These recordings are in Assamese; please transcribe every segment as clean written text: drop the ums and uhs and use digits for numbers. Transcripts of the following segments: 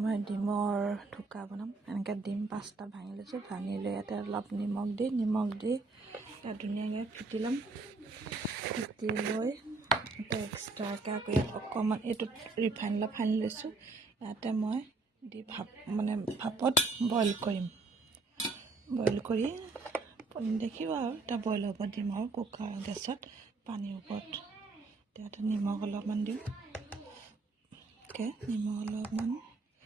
মই ডিমৰ থোকা বনাম। এনেকৈ ডিম 5টা ভাঙি লৈছোঁ। ভাঙি লৈ ইয়াতে অলপ নিমখ দি ইয়াত ধুনীয়াকৈ ফেটি ল'ম। ফেটি লৈ এটা এক্সট্ৰাকৈ আকৌ ইয়াত অকণমান এইটোত ৰিফাইন অলপ সানি লৈছোঁ। ইয়াতে মই ভাপত বইল কৰিম। বইল কৰি দেখিব আৰু এটা বইল হ'ব দিম আৰু কুকাৰ গেছত পানীৰ ওপৰত। ইয়াতে নিমখ অলপমান দিওঁ। নিমখ অলপমান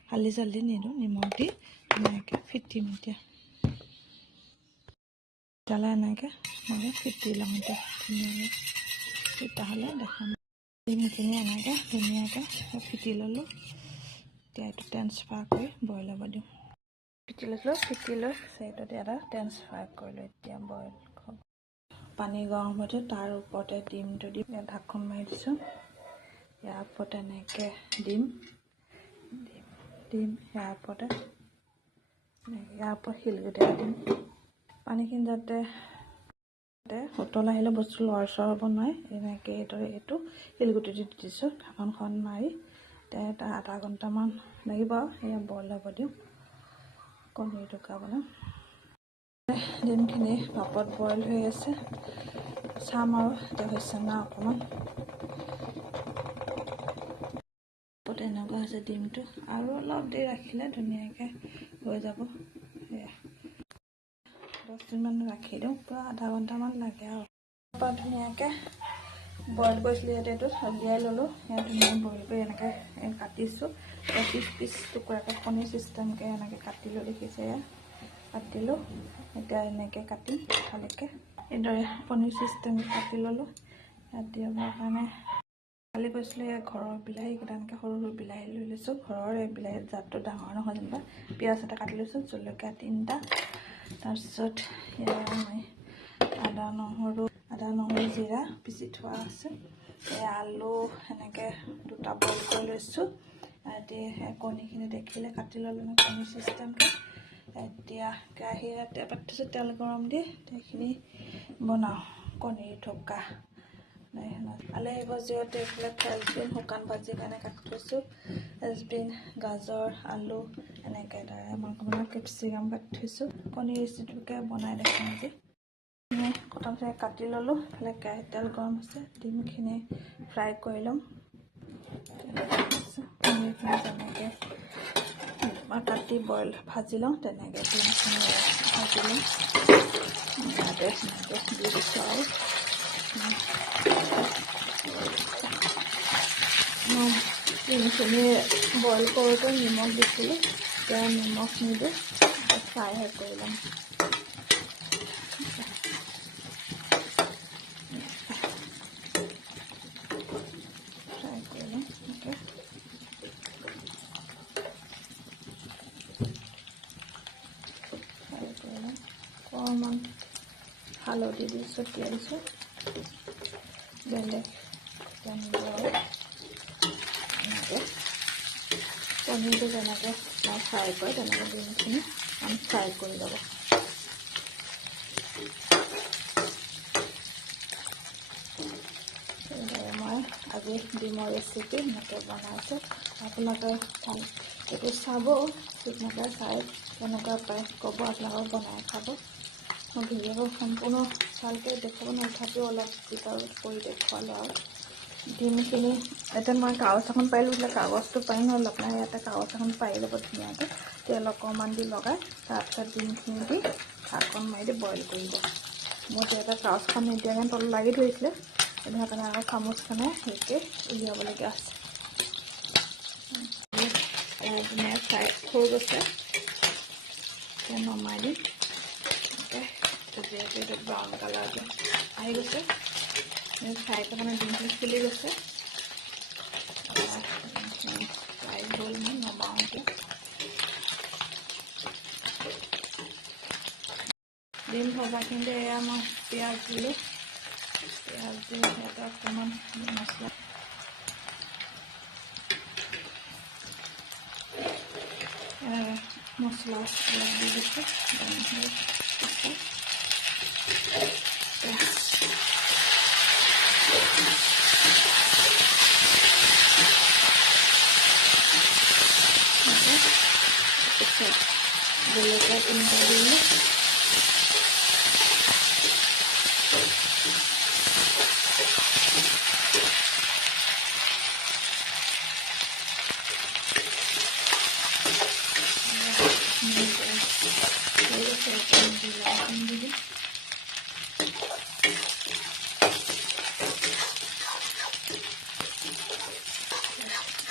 হালধি চালধি নিদিওঁ, নিমখ দি এনেকৈ ফেটিম। এতিয়ালৈ এনেকৈ মই ফেটি লওঁ। ধুনীয়াকৈ ফেটা হ'লে দেখাম। ডিমখিনি এনেকৈ ধুনীয়াকৈ ফেটি ল'লোঁ। এতিয়া এইটো ট্ৰেন্সফাৰ কৰি বইল হ'ব দিওঁ। ফেটি লৈছিলোঁ, ফেটি লৈ চাইডতে এটা ট্ৰেন্সফাৰ কৰিলোঁ। এতিয়া বইল হ'ব। পানী গৰম হ'বতে তাৰ ওপৰতে ডিমটো দি ঢাকোন মাৰি দিছোঁ। ইয়াৰ ওপৰত এনেকৈ দিম ইয়াৰ ওপৰত শিলগুটি দিম। পানীখিনি যাতে উতল আহিলে বস্তু লৰচৰ হ'ব নোৱাৰে, এনেকৈ এইটো শিলগুটি দি দিছোঁ। ঢাকনখন মাৰি এটা আধা ঘণ্টামান লাগিব। এয়া বইল হ'ব দিওঁ। কণী টুকা বনাম। ডিমখিনি ভাপত বইল হৈ আছে। চাম আৰু এতিয়া হৈছে না অকণমান। এনেকুৱা হৈছে ডিমটো। আৰু অলপ দেৰি ৰাখিলে ধুনীয়াকৈ হৈ যাব। 10 মিনিটমান ৰাখি দিওঁ। পূৰা আধা ঘণ্টামান লাগে আৰু ধুনীয়াকৈ বইল কৰিছিলোঁ। ইয়াতে এইটো উলিয়াই ল'লোঁ। ইয়াত ধুনীয়াকৈ বইল কৰি এনেকৈ কাটিছোঁ। পিচ টুকুৰাকৈ কণী চিষ্টেমকৈ এনেকৈ কাটিলোঁ। দেখিছে কাটিলোঁ। এতিয়া এনেকৈ কাটিম ভালকৈ। এইদৰে পনীৰ চিষ্টেমকৈ কাটি ল'লোঁ। ইয়াত দিবৰ কাৰণে কালি কৈছিলোঁ ঘৰৰ বিলাহীকেইটা এনেকৈ সৰু সৰু বিলাহী লৈ লৈছোঁ। ঘৰৰ এই বিলাহী জাতটো ডাঙৰ নহয় যেনিবা। পিঁয়াজ এটা কাটি লৈছোঁ, জলকীয়া 3টা। তাৰপিছত মই আদা নহৰু জিৰা পিচি থোৱা আছে। আলু এনেকৈ 2টা বইল কৰি লৈছোঁ। এতিয়া কণীখিনি দেখিলে কাটি ল'লোঁ কণী চিষ্টেমকৈ। এতিয়া কেৰাহীতে পাতিছোঁ। তেল গৰম দি সেইখিনি বনাওঁ। কণীৰ থোকা আলহী আহিব যিহেতু এইফালে ফ্ৰেঞ্চবিন শুকান ভাজিৰ কাৰণে কাটি থৈছোঁ। ফ্ৰেঞ্চবিন, গাজৰ, আলু এনেকৈ মই কেপচিকাম কাটি থৈছোঁ। কণীৰ ৰেচিপিটোকে বনাই দেখাম আজি। প্ৰথমতে কাটি ল'লোঁ। ইফালে কেৰাহীত তেল গৰম হৈছে। ডিমখিনি ফ্ৰাই কৰি ল'ম। কণীখিনি যেনেকৈ কাটি বইল ভাজি লওঁ তেনেকৈ ডিমখিনি ভাজি লওঁ। ইয়াতে সেনেকৈ দি দিছোঁ আৰু ডিমখিনি বইল কৰোঁতে নিমখ দিছিলোঁ। এতিয়া নিমখ নিদি ফ্ৰাই কৰি ল'ম। অকণমান হালধি দি ছটিয়াই দিছোঁ। বেলেগ এনেকৈ পনীৰটো যেনেকৈ মই ফ্ৰাই কৰে তেনেকৈ ডিমখিনি আমি ফ্ৰাই কৰি ল'ব। এইদৰে মই আজি ডিমৰ ৰেচিপি এনেকৈ বনাইছোঁ। আপোনালোকে এইটো চাব, ঠিকমতে চাই কেনেকুৱা পায় ক'ব। আপোনালোকক বনাই খাব। মই ভিডিঅ'টো সম্পূৰ্ণ ভালকৈ দেখুৱাব নোৱাৰোঁ, তথাপিও অলপ কৰি দেখুৱালোঁ আৰু ডিমখিনি। ইয়াতে মই কাগজ এখন পাৰি লৈছিলোঁ। কাগজটো পাৰি নহ'ল, আপোনাৰ ইয়াতে কাগজ এখন পাৰি ল'ব ধুনীয়াকৈ। তেল অকণমান দি লগাই তাৰপিছত ডিমখিনি দি ঢাকন মাৰি দি বইল কৰিব। মোৰ এটা কাগজখন নিদিয়াকৈ তলত লাগি ধৰিছিলে। সেইকাৰণে আকৌ চামুচখনে সেইটোৱে উলিয়াবলগীয়া হৈছে। ধুনীয়া ফ্ৰাই হৈ গৈছে। এতিয়া নমাই দিম। যিহেতু এইটো ব্ৰাউন কালাৰটো আহি গৈছে, ফ্ৰাই কাৰণে ডিমখিনি ফুলি গৈছে। ফ্ৰাই হ'ল মই নমাওঁ এতিয়া। ডিম ভজাখিনিতে এয়া মই পিঁয়াজ দিলোঁ। পিঁয়াজ দি ইয়াতে অকণমান মছলা অলপ দি দিছোঁ। জলকীয়া 3টা দিলোঁ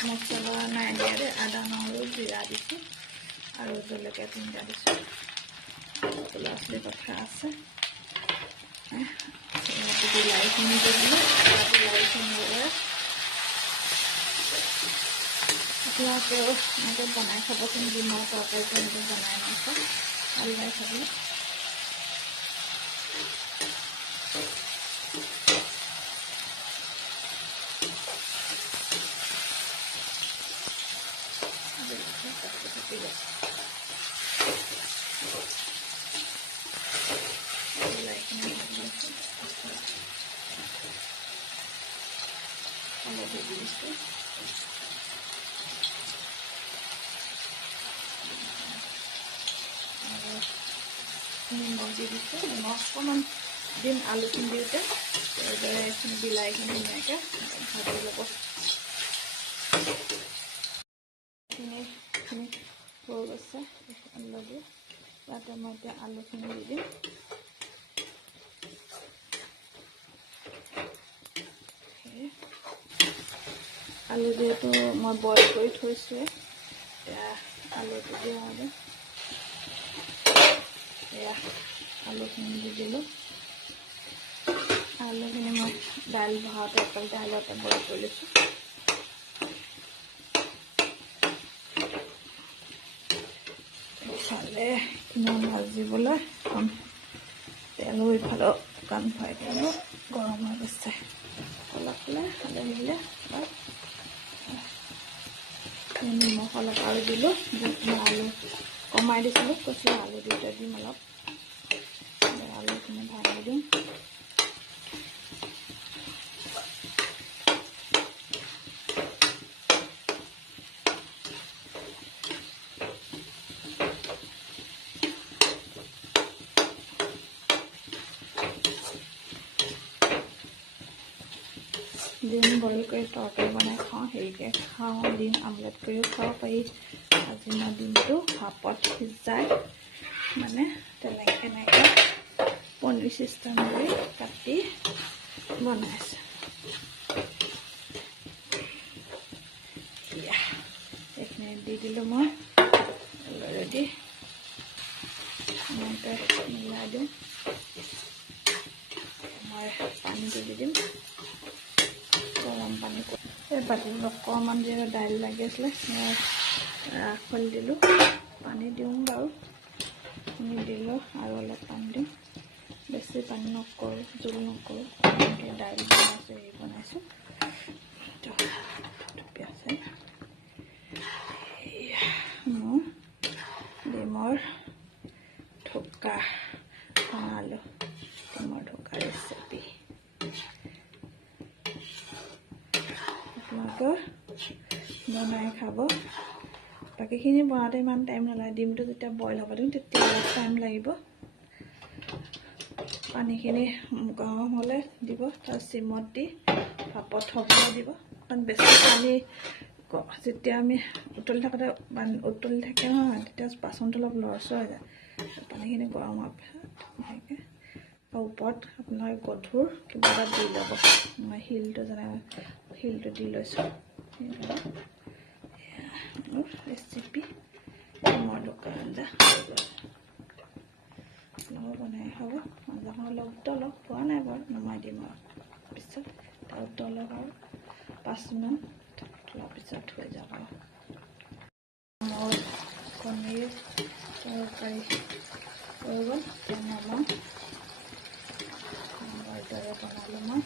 মছলা নাই দিয়া দেই আদা নহৰু জিৰা দিছোঁ আৰু জলকীয়া 3টা দিছোঁ ল'ৰা ছোৱালীৰ কথা আছে বিলাহীখিনি দি দিলোঁ বিলাহীখিনি আপোনালোকেও এনেকৈ বনাই খাবচোন ডিমৰ তৰকাৰীটো এনেকৈ বনাই মাংস ভাল লাগে খাবলৈ নিমখ দি দিছোঁ নিমখ অকণমান দিম আলুখিনি দিওঁতে এইদৰে এইখিনি বিলাহীখিনি ধুনীয়াকৈ ভাজি ল'ব এইখিনি হৈ গৈছে অলৰেডি তাতে মই এতিয়া আলুখিনি দি দিম আলু যিহেতু মই বইল কৰি থৈছোঁৱে এতিয়া আলুটো দিয়া হ'ব এয়া আলুখিনি দি দিলোঁ আলুখিনি মই দাইল বহাওঁতে অকল দাইলতে বইল কৰি লৈছোঁ ইফালে কিমান ভাজিবলৈ তেলো ইফালেও শুকান ফ্ৰাই তেলো গৰম হৈ গৈছে অলপ আহিলে নিমখ অলপ আৰু দিলোঁ মই আলু কমাই দিছিলোঁ কৈছিলোঁ আলু 2টা দিম অলপ আলুখিনি ভাজি দিম ডিম বইল কৰি তৰকাৰী বনাই খাওঁ হেৰিকৈ খাওঁ ডিম আমলেট কৰিও খাব পাৰি আজি মই ডিমটো ভাপত সিজাই মানে তেনেকৈ পনীৰ চিষ্টেম কৰি কাটি বনাইছোঁ এইখিনি দি দিলোঁ মই অলৰেডি এনেকৈ মিলাই দিওঁ মই পানীটো দি দিম গৰম পানী এই বাতিত অকণমান যিহেতু দাইল লাগি আছিলে ৰাখল দিলোঁ পানী দিওঁ বাৰু পানী দিলোঁ আৰু অলপ পানী দিওঁ বেছি পানী নকৰোঁ জোল নকৰোঁ এনেকৈ দাইল বনাইছোঁ হেৰি বনাইছোঁ আছে মোৰ ডিমৰ ঢোকা বনালোঁ ডিমৰ ঢোকা ৰেচিপি আপোনালোকৰ বনাই খাব বাকীখিনি বনাওঁতে ইমান টাইম নালাগে ডিমটো যেতিয়া বইল হ'ব দিম তেতিয়া অলপ টাইম লাগিব পানীখিনি গৰম হ'লে দিব তাৰ চিমত দি ভাপত থ'বলৈ দিব কাৰণ বেছি পানী যেতিয়া আমি উতলি থাকোঁতে উতলি থাকে নহয় তেতিয়া বাচনটো অলপ লৰচৰ হৈ যায় পানীখিনি গৰম হোৱাৰ পিছত ধুনীয়াকৈ ওপৰত আপোনাৰ গধুৰ কিবা এটা দি ল'ব মই শিলটো দি লৈছোঁ ৰেচিপি মই দোকান আঞ্জা আপোনালোকে বনাই খাব আঞ্জাখন অলপ উতলক পোৱা নাই বাৰু নমাই দিম আৰু পিছত উতলক আৰু 5 মিনিট উতলাৰ পিছত হৈ যাব মোৰ পনীৰ তৰকাৰী হৈ গ'ল নমাম দৰে বনালোঁ মই